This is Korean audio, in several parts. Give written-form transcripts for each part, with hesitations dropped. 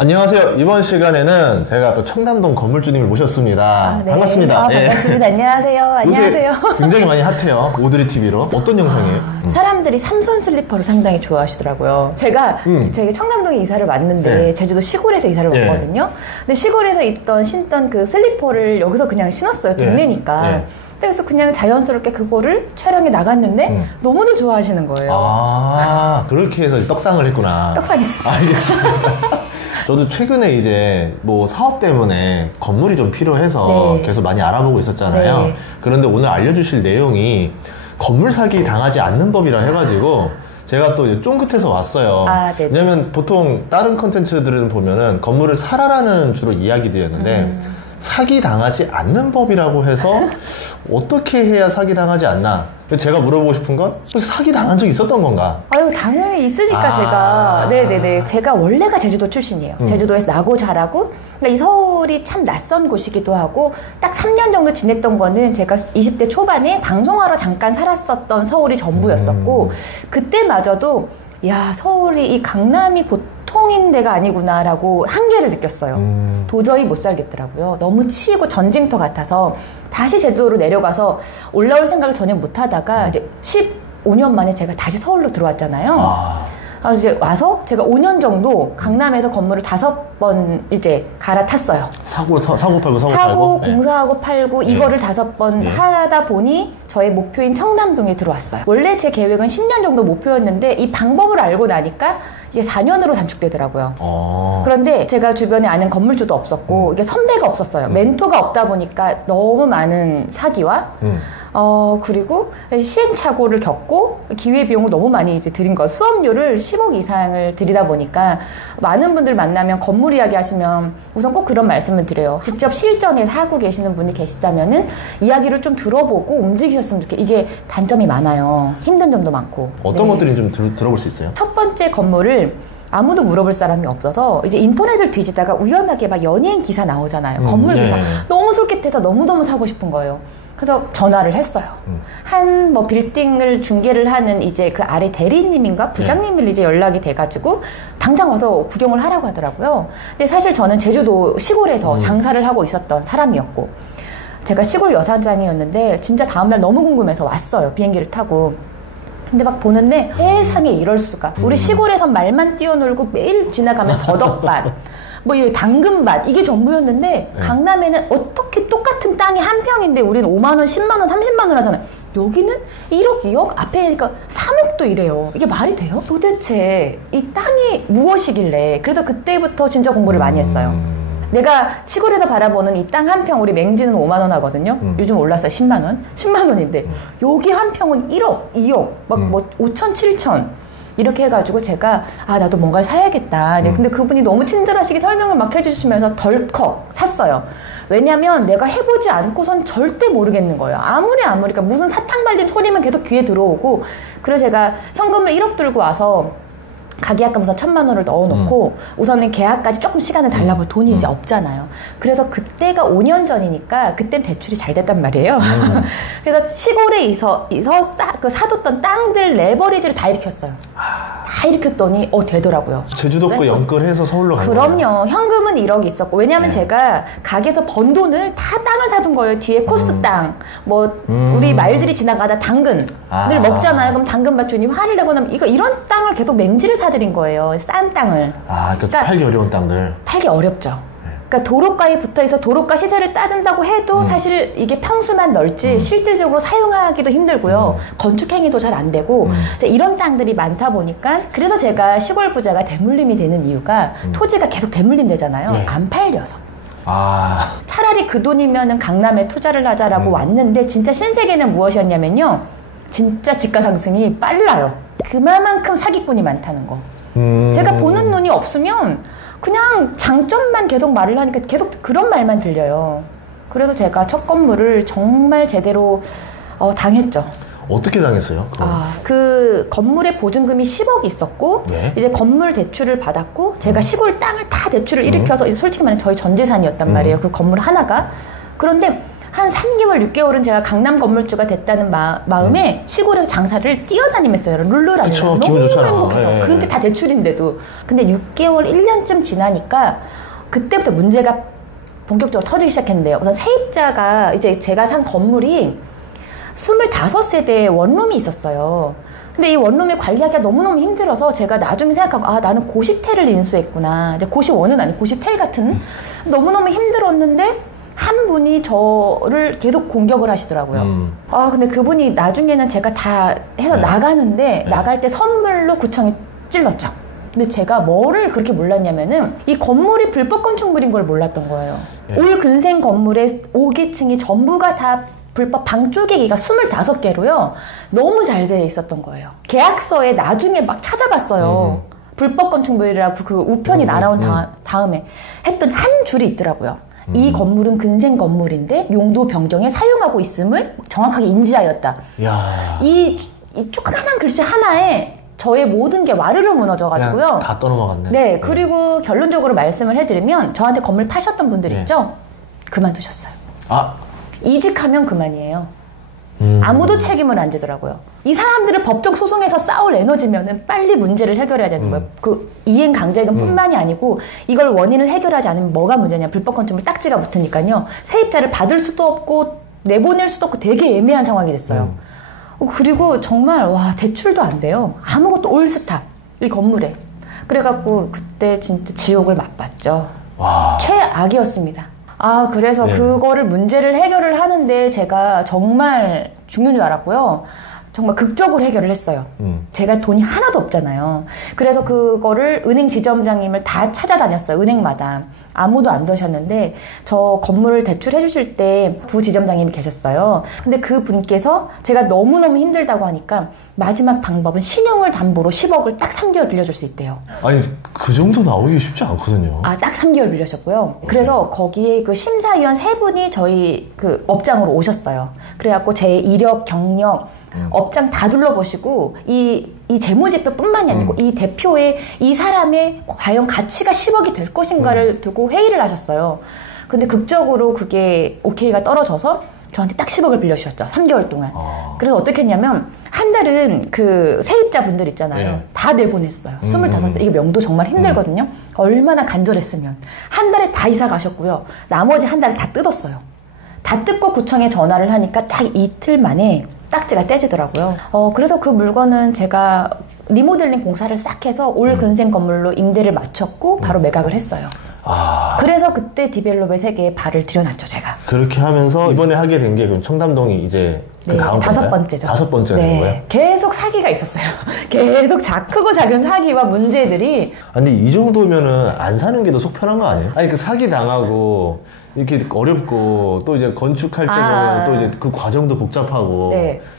안녕하세요. 이번 시간에는 제가 또 청담동 건물주님을 모셨습니다. 네. 반갑습니다. 반갑습니다. 안녕하세요. 안녕하세요. 굉장히 많이 핫해요. 오드리 TV로. 어떤 영상이에요? 사람들이 삼선 슬리퍼를 상당히 좋아하시더라고요. 제가 청담동에 이사를 왔는데 네. 제주도 시골에서 이사를 네. 왔거든요. 근데 시골에서 신던 그 슬리퍼를 여기서 그냥 신었어요. 동네니까. 네. 그래서 그냥 자연스럽게 그거를 촬영에 나갔는데 너무도 좋아하시는 거예요. 아, 그렇게 해서 떡상을 했구나. 떡상했습니다. 알겠습니다. 저도 최근에 이제 뭐 사업 때문에 건물이 좀 필요해서 네. 계속 많이 알아보고 있었잖아요. 네. 그런데 오늘 알려주실 내용이 건물 사기 당하지 않는 법이라 해가지고 제가 또 쫑긋해서 왔어요. 왜냐면 보통 다른 컨텐츠들은 보면은 건물을 사라라는 주로 이야기들이었는데 사기 당하지 않는 법이라고 해서 어떻게 해야 사기 당하지 않나? 제가 물어보고 싶은 건 사기 당한 적이 있었던 건가? 아유, 당연히 있으니까 제가. 네네네. 제가 원래가 제주도 출신이에요. 제주도에서 나고 자라고. 그러니까 이 서울이 참 낯선 곳이기도 하고, 딱 3년 정도 지냈던 거는 제가 20대 초반에 방송하러 잠깐 살았었던 서울이 전부였었고, 그때마저도, 야, 서울이 이 강남이 보통인 데가 아니구나라고 한계를 느꼈어요. 도저히 못 살겠더라고요. 너무 치이고 전쟁터 같아서 다시 제주도로 내려가서 올라올 생각을 전혀 못 하다가 이제 15년 만에 제가 다시 서울로 들어왔잖아요. 이제 와서 제가 5년 정도 강남에서 건물을 5번 이제 갈아탔어요. 사고 팔고 사고 공사하고 팔고 이거를 5번 네. 하다 보니 저의 목표인 청담동에 들어왔어요. 원래 제 계획은 10년 정도 목표였는데 이 방법을 알고 나니까 이게 4년으로 단축되더라고요. 그런데 제가 주변에 아는 건물주도 없었고 이게 선배가 없었어요. 멘토가 없다 보니까 너무 많은 사기와 그리고 시행착오를 겪고 기회비용을 너무 많이 이제 들인 거, 수업료를 10억 이상을 들이다 보니까 많은 분들 만나면 건물 이야기 하시면 우선 꼭 그런 말씀을 드려요. 직접 실전에서 하고 계시는 분이 계시다면은 이야기를 좀 들어보고 움직이셨으면 좋겠어요. 이게 단점이 많아요. 힘든 점도 많고. 어떤 것들이 좀 들어볼 수 있어요? 첫 번째 건물을 아무도 물어볼 사람이 없어서 이제 인터넷을 뒤지다가 우연하게 막 연예인 기사 나오잖아요. 건물 기사. 너무 솔깃해서 너무너무 사고 싶은 거예요. 그래서 전화를 했어요. 한 뭐 빌딩을 중개를 하는 이제 그 아래 대리님인가 부장님을 이제 연락이 돼가지고 당장 와서 구경을 하라고 하더라고요. 근데 사실 저는 제주도 시골에서 장사를 하고 있었던 사람이었고 제가 시골 여사장이었는데 진짜 다음날 너무 궁금해서 왔어요. 비행기를 타고. 근데 막 보는데 세상에 이럴 수가. 우리 시골에선 말만 뛰어놀고 매일 지나가면 더덕밭 뭐 이 당근밭 이게 전부였는데 강남에는 어떻게 똑같은 땅이 한 평인데 우리는 5만 원, 10만 원, 30만 원 하잖아요. 여기는 1억, 2억? 앞에 그러니까 3억도 이래요. 이게 말이 돼요? 도대체 이 땅이 무엇이길래. 그래서 그때부터 진짜 공부를 많이 했어요. 내가 시골에서 바라보는 이 땅 한 평, 우리 맹지는 5만 원 하거든요. 요즘 올랐어요. 10만 원? 10만 원인데 여기 한 평은 1억, 2억, 막 뭐 5천, 7천 이렇게 해가지고 제가 나도 뭔가를 사야겠다. 근데 그분이 너무 친절하시게 설명을 막 해주시면서 덜컥 샀어요. 왜냐면 내가 해보지 않고선 절대 모르겠는 거예요. 아무리 그러니까 무슨 사탕 발림 소리만 계속 귀에 들어오고. 그래서 제가 현금을 1억 들고 와서 가계약금 우선 1,000만 원을 넣어놓고 우선은 계약까지 조금 시간을 달라고 돈이 이제 없잖아요. 그래서 그때가 5년 전이니까 그땐 대출이 잘 됐단 말이에요. 그래서 시골에 사뒀던 땅들 레버리지를 다 일으켰어요. 다 일으켰더니 되더라고요. 제주도 거 연끌해서 서울로 간 거예요? 그럼요. 현금은 1억이 있었고 왜냐면 제가 가게에서 번 돈을 다 땅을 사둔 거예요. 뒤에 코스 땅, 뭐 우리 말들이 지나가다 당근을 먹잖아요. 그럼 당근밭 주인이 화를 내고 나면 이런 땅을 계속 맹지를 사들인 거예요. 싼 땅을. 그러니까 팔기 어려운 땅들. 팔기 어렵죠. 그러니까 도로가에 붙어있어 도로가 시세를 따준다고 해도 사실 이게 평수만 넓지 실질적으로 사용하기도 힘들고요. 건축행위도 잘 안 되고 이런 땅들이 많다 보니까 그래서 제가 시골 부자가 대물림이 되는 이유가 토지가 계속 대물림 되잖아요. 안 팔려서. 차라리 그 돈이면은 강남에 투자를 하자라고 왔는데 진짜 신세계는 무엇이었냐면요. 진짜 집가 상승이 빨라요. 그만큼 사기꾼이 많다는 거. 제가 보는 눈이 없으면 그냥 장점만 계속 말을 하니까 계속 그런 말만 들려요. 그래서 제가 첫 건물을 정말 제대로 당했죠. 어떻게 당했어요? 그 건물의 보증금이 10억이 있었고 네. 이제 건물 대출을 받았고 제가 시골 땅을 다 대출을 일으켜서 솔직히 말하면 저희 전 재산이었단 말이에요. 그 건물 하나가. 그런데 한 3개월, 6개월은 제가 강남 건물주가 됐다는 마음에 시골에서 장사를 뛰어다니면서 룰루라니라 너무 행복해요. 그때 다 대출인데도. 근데 6개월, 1년쯤 지나니까 그때부터 문제가 본격적으로 터지기 시작했는데요. 우선 세입자가 이제 제가 산 건물이 25세대의 원룸이 있었어요. 근데 이 원룸을 관리하기가 너무너무 힘들어서 제가 나중에 생각하고 나는 고시텔을 인수했구나. 이제 고시원은 아니고 고시텔 같은 너무너무 힘들었는데 한 분이 저를 계속 공격을 하시더라고요. 근데 그분이 나중에는 제가 다 해서 나가는데 나갈 때 선물로 구청에 찔렀죠. 근데 제가 뭐를 그렇게 몰랐냐면은 이 건물이 불법 건축물인 걸 몰랐던 거예요. 올 근생 건물의 5계층이 전부가 다 불법 방 쪼개기가 25개로요. 너무 잘 돼 있었던 거예요. 계약서에 나중에 막 찾아봤어요. 불법 건축물이라고 그 우편이 날아온 다음에 했던 한 줄이 있더라고요. 이 건물은 근생 건물인데 용도 변경에 사용하고 있음을 정확하게 인지하였다. 이 조그만한 글씨 하나에 저의 모든 게 와르르 무너져가지고요. 다 떠넘어갔네. 네, 그리고 결론적으로 말씀을 해드리면 저한테 건물 파셨던 분들 있죠? 그만두셨어요. 이직하면 그만이에요. 아무도 책임을 안 지더라고요. 이 사람들을 법적 소송에서 싸울 에너지면은 빨리 문제를 해결해야 되는 거예요. 그 이행 강제금 뿐만이 아니고 이걸 원인을 해결하지 않으면 뭐가 문제냐. 불법 건축물 딱지가 붙으니까요. 세입자를 받을 수도 없고 내보낼 수도 없고 되게 애매한 상황이 됐어요. 그리고 정말 대출도 안 돼요. 아무것도 올스타 이 건물에. 그래갖고 그때 진짜 지옥을 맛봤죠. 최악이었습니다. 그래서 그거를 문제를 해결을 하는데 제가 정말 죽는 줄 알았고요. 정말 극적으로 해결을 했어요. 제가 돈이 하나도 없잖아요. 그래서 그거를 은행 지점장님을 다 찾아다녔어요. 은행마다. 아무도 안 되셨는데 저 건물을 대출해 주실 때 부지점장님이 계셨어요. 근데 그분께서 제가 너무너무 힘들다고 하니까 마지막 방법은 신용을 담보로 10억을 딱 3개월 빌려줄 수 있대요. 아니 그 정도 나오기 쉽지 않거든요. 딱 3개월 빌려줬고요. 그래서 거기에 그 심사위원 3분이 저희 그 업장으로 오셨어요. 그래갖고 제 이력, 경력, 업장 다 둘러보시고 이 재무제표뿐만이 아니고 이 대표의 이 사람의 과연 가치가 10억이 될 것인가를 두고 회의를 하셨어요. 근데 극적으로 그게 오케이가 떨어져서 저한테 딱 10억을 빌려주셨죠. 3개월 동안. 그래서 어떻게 했냐면 한 달은 그 세입자분들 있잖아요. 다 내보냈어요. 25살. 이게 명도 정말 힘들거든요. 얼마나 간절했으면. 한 달에 다 이사 가셨고요. 나머지 한 달을 다 뜯었어요. 다 뜯고 구청에 전화를 하니까 딱 이틀 만에 딱지가 떼지더라고요. 그래서 그 물건은 제가 리모델링 공사를 싹 해서 올 근생 건물로 임대를 마쳤고 바로 매각을 했어요. 그래서 그때 디벨롭의 세계에 발을 들여놨죠, 제가. 그렇게 하면서 이번에 하게 된 게 그럼 청담동이 이제 그 다음 5번째죠. 5번째가 된 거예요? 계속 사기가 있었어요. 계속 크고 작은 사기와 문제들이. 근데 이 정도면은 안 사는 게 더 속 편한 거 아니에요? 아니 그 사기 당하고 이렇게 어렵고 또 이제 건축할 때 보면 또 이제 그 과정도 복잡하고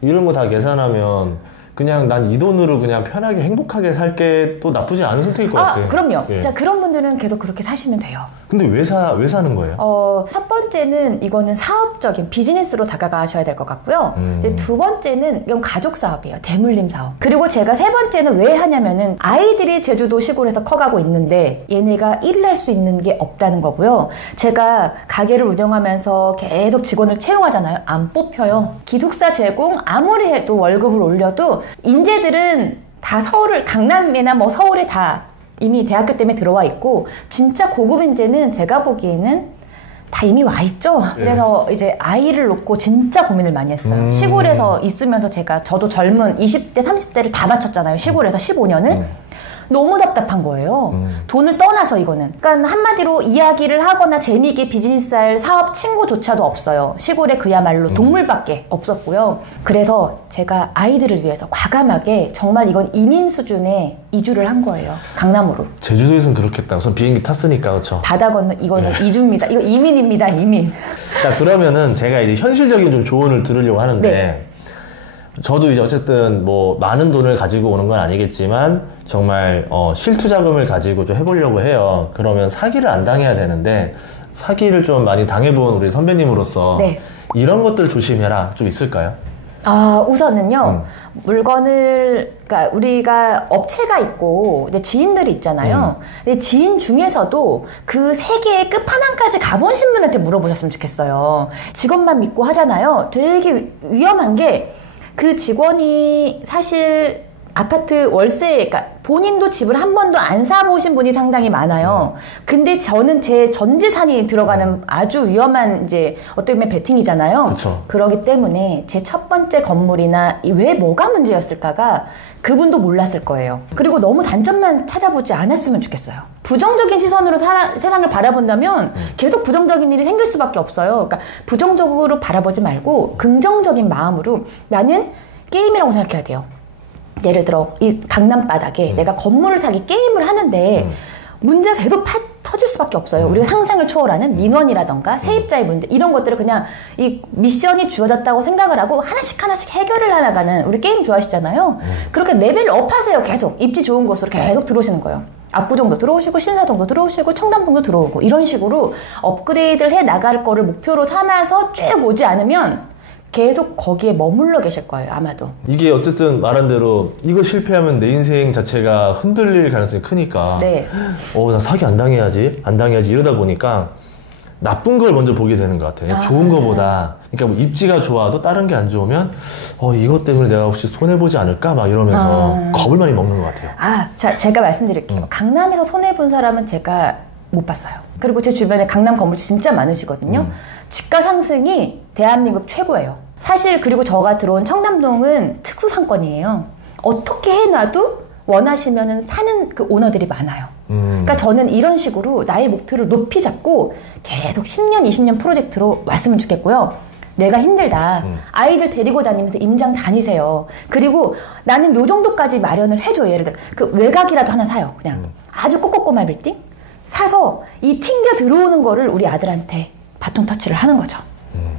이런 거 다 계산하면 그냥 난 이 돈으로 그냥 편하게 행복하게 살게 또 나쁘지 않은 선택일 것 같아요. 그럼요. 자, 그런 분들은 계속 그렇게 사시면 돼요. 근데 왜 사는 거예요? 첫 번째는 이거는 사업적인 비즈니스로 다가가셔야 될 것 같고요. 이제 두 번째는 이건 가족 사업이에요. 대물림 사업. 그리고 제가 세 번째는 왜 하냐면은 아이들이 제주도 시골에서 커가고 있는데 얘네가 일을 할 수 있는 게 없다는 거고요. 제가 가게를 운영하면서 계속 직원을 채용하잖아요. 안 뽑혀요. 기숙사 제공 아무리 해도 월급을 올려도 인재들은 다 강남이나 서울에 다 이미 대학교 때문에 들어와 있고 진짜 고급 인재는 제가 보기에는 다 이미 와 있죠. 그래서 이제 아이를 놓고 진짜 고민을 많이 했어요. 시골에서 있으면서 저도 젊은 20대, 30대를 다 바쳤잖아요. 시골에서 15년을. 너무 답답한 거예요. 돈을 떠나서 이거는. 그러니까 한마디로 이야기를 하거나 재미있게 비즈니스할 사업 친구조차도 없어요. 시골에 그야말로 동물밖에 없었고요. 그래서 제가 아이들을 위해서 과감하게 정말 이건 이민 수준의 이주를 한 거예요. 강남으로. 제주도에서는 그렇겠다. 우선 비행기 탔으니까 그렇죠. 바다 건너 이거는 이주입니다. 이거 이민입니다. 이민. 자 그러면은 제가 이제 현실적인 좀 조언을 들으려고 하는데 저도 이제 어쨌든 뭐 많은 돈을 가지고 오는 건 아니겠지만 정말 실투자금을 가지고 좀 해보려고 해요. 그러면 사기를 안 당해야 되는데 사기를 좀 많이 당해본 우리 선배님으로서 이런 것들 조심해라 좀 있을까요? 우선은요. 물건을, 그러니까 우리가 업체가 있고 이제 지인들이 있잖아요. 근데 지인 중에서도 그 세계의 끝판왕까지 가보신 분한테 물어보셨으면 좋겠어요. 직원만 믿고 하잖아요. 되게 위험한 게 그 직원이 사실 아파트 월세, 그러니까 본인도 집을 한 번도 안 사보신 분이 상당히 많아요. 근데 저는 제 전 재산이 들어가는 아주 위험한 이제 어떻게 보면 베팅이잖아요. 그쵸. 그러기 때문에 제 첫 번째 건물이나 왜 뭐가 문제였을까가 그분도 몰랐을 거예요. 그리고 너무 단점만 찾아보지 않았으면 좋겠어요. 부정적인 시선으로 세상을 바라본다면 계속 부정적인 일이 생길 수밖에 없어요. 그러니까 부정적으로 바라보지 말고 긍정적인 마음으로 나는 게임이라고 생각해야 돼요. 예를 들어 이 강남 바닥에 내가 건물을 사기 게임을 하는데 문제가 계속 터질 수밖에 없어요. 우리가 상상을 초월하는 민원이라던가 세입자의 문제 이런 것들을 그냥 이 미션이 주어졌다고 생각을 하고 하나씩 해결을 해나가는 우리 게임 좋아하시잖아요. 그렇게 레벨 업하세요. 계속 입지 좋은 곳으로 계속 들어오시는 거예요. 압구정도 들어오시고 신사동도 들어오시고 청담동도 들어오고 이런 식으로 업그레이드를 해 나갈 거를 목표로 삼아서 쭉 오지 않으면 계속 거기에 머물러 계실 거예요, 아마도. 이게 어쨌든 말한 대로 이거 실패하면 내 인생 자체가 흔들릴 가능성이 크니까 네. 나 사기 안 당해야지 이러다 보니까 나쁜 걸 먼저 보게 되는 것 같아요. 좋은 거보다. 그러니까 뭐 입지가 좋아도 다른 게 안 좋으면 이것 때문에 내가 혹시 손해보지 않을까 막 이러면서 겁을 많이 먹는 것 같아요. 자, 제가 말씀드릴게요. 강남에서 손해본 사람은 제가 못 봤어요. 그리고 제 주변에 강남 건물주 진짜 많으시거든요. 집가 상승이 대한민국 최고예요. 사실 그리고 저가 들어온 청담동은 특수상권이에요. 어떻게 해놔도 원하시면은 사는 그 오너들이 많아요. 그러니까 저는 이런 식으로 나의 목표를 높이 잡고 계속 10년, 20년 프로젝트로 왔으면 좋겠고요. 내가 힘들다. 아이들 데리고 다니면서 임장 다니세요. 그리고 나는 요 정도까지 마련을 해줘요. 예를 들어 그 외곽이라도 하나 사요. 그냥 아주 꼬꼬꼬마 빌딩 사서 이 튕겨 들어오는 거를 우리 아들한테 바톤 터치를 하는 거죠.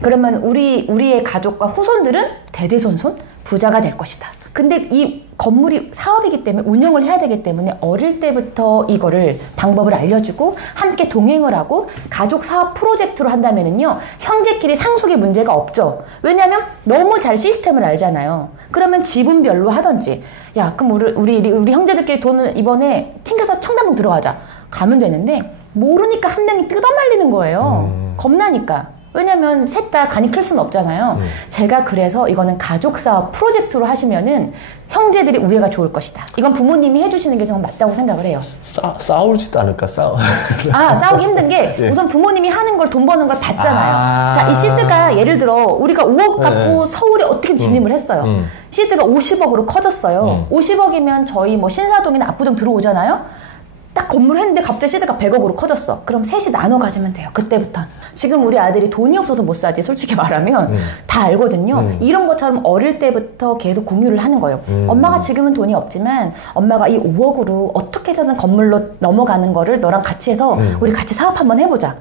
그러면 우리의 가족과 후손들은 대대손손 부자가 될 것이다. 근데 이 건물이 사업이기 때문에 운영을 해야 되기 때문에 어릴 때부터 이거를 방법을 알려주고 함께 동행을 하고 가족 사업 프로젝트로 한다면은요 형제끼리 상속의 문제가 없죠. 왜냐하면 너무 잘 시스템을 알잖아요. 그러면 지분별로 하든지 야 그럼 우리 형제들끼리 돈을 이번에 튕겨서 청담동 들어가자 가면 되는데 모르니까 한 명이 뜯어말리는 거예요. 겁나니까. 왜냐면 셋 다 간이 클 수는 없잖아요. 제가 그래서 이거는 가족사업 프로젝트로 하시면은 형제들이 우애가 좋을 것이다. 이건 부모님이 해주시는 게 정말 맞다고 생각을 해요. 싸우지도 않을까? 싸우기 힘든 게 예. 우선 부모님이 하는 걸 돈 버는 걸 봤잖아요. 자, 이 시드가 예를 들어 우리가 5억 갖고 서울에 어떻게 진입을 했어요. 시드가 50억으로 커졌어요. 50억이면 저희 뭐 신사동이나 압구정 들어오잖아요. 딱 건물 했는데 갑자기 시드가 100억으로 커졌어. 그럼 셋이 나눠 가지면 돼요. 그때부터. 지금 우리 아들이 돈이 없어서 못 사지 솔직히 말하면 다 알거든요. 이런 것처럼 어릴 때부터 계속 공유를 하는 거예요. 엄마가 지금은 돈이 없지만 엄마가 이 5억으로 어떻게 해서든 건물로 넘어가는 거를 너랑 같이 해서 우리 같이 사업 한번 해보자.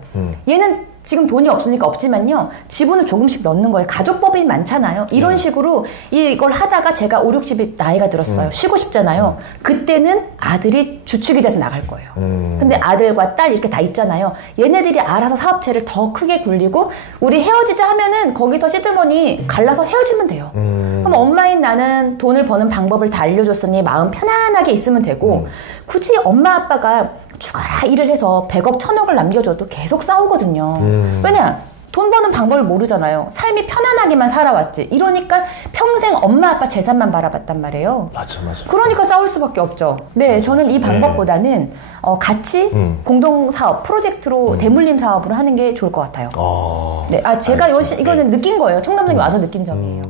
얘는 지금 돈이 없으니까 없지만요. 지분을 조금씩 넣는 거예요. 가족법이 많잖아요. 이런 식으로 이걸 하다가 제가 5, 60이 나이가 들었어요. 쉬고 싶잖아요. 그때는 아들이 주축이 돼서 나갈 거예요. 근데 아들과 딸 이렇게 다 있잖아요. 얘네들이 알아서 사업체를 더 크게 굴리고 우리 헤어지자 하면은 거기서 시드머니 갈라서 헤어지면 돼요. 그럼 엄마인 나는 돈을 버는 방법을 다 알려줬으니 마음 편안하게 있으면 되고 굳이 엄마 아빠가 죽어라 일을 해서 100억, 1000억을 남겨줘도 계속 싸우거든요. 왜냐? 돈 버는 방법을 모르잖아요. 삶이 편안하게만 살아왔지. 이러니까 평생 엄마 아빠 재산만 바라봤단 말이에요. 맞아. 그러니까 싸울 수밖에 없죠. 네, 저는 이 방법보다는 같이 공동사업, 프로젝트로 대물림 사업으로 하는 게 좋을 것 같아요. 네, 제가 이거는 느낀 거예요. 청담동에 와서 느낀 점이에요.